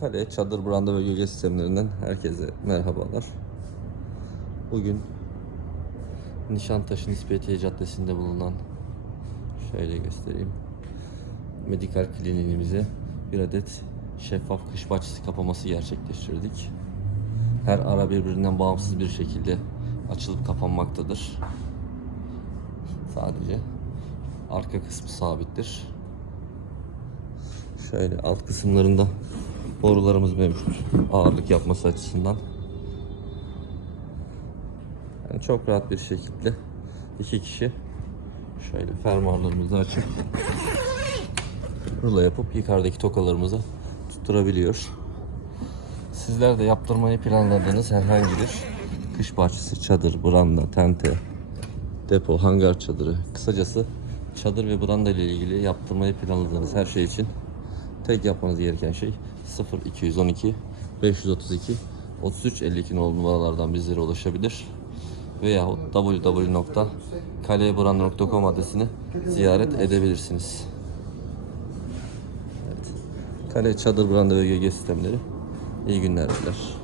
Kale, çadır, branda ve gölge sistemlerinden herkese merhabalar. Bugün Nişantaşı Nispetiye Caddesi'nde bulunan şöyle göstereyim. Medikal kliniğimize bir adet şeffaf kış bahçesi kapaması gerçekleştirdik. Her ara birbirinden bağımsız bir şekilde açılıp kapanmaktadır. Sadece arka kısmı sabittir. Şöyle alt kısımlarında borularımız mevcut. Ağırlık yapması açısından. Yani çok rahat bir şekilde iki kişi şöyle fermuarlarımızı açıp rulo yapıp yukarıdaki tokalarımızı tutturabiliyor. Sizler de yaptırmayı planladığınız herhangi bir kış bahçesi, çadır, branda, tente, depo, hangar çadırı, kısacası çadır ve branda ile ilgili yaptırmayı planladığınız her şey için tek yapmanız gereken şey 0212 532 33 52 nolu numaralardan bizlere ulaşabilir veyahut www.kalebranda.com adresini ziyaret edebilirsiniz. Evet. Kale çadır branda ve gölge sistemleri iyi günler diler.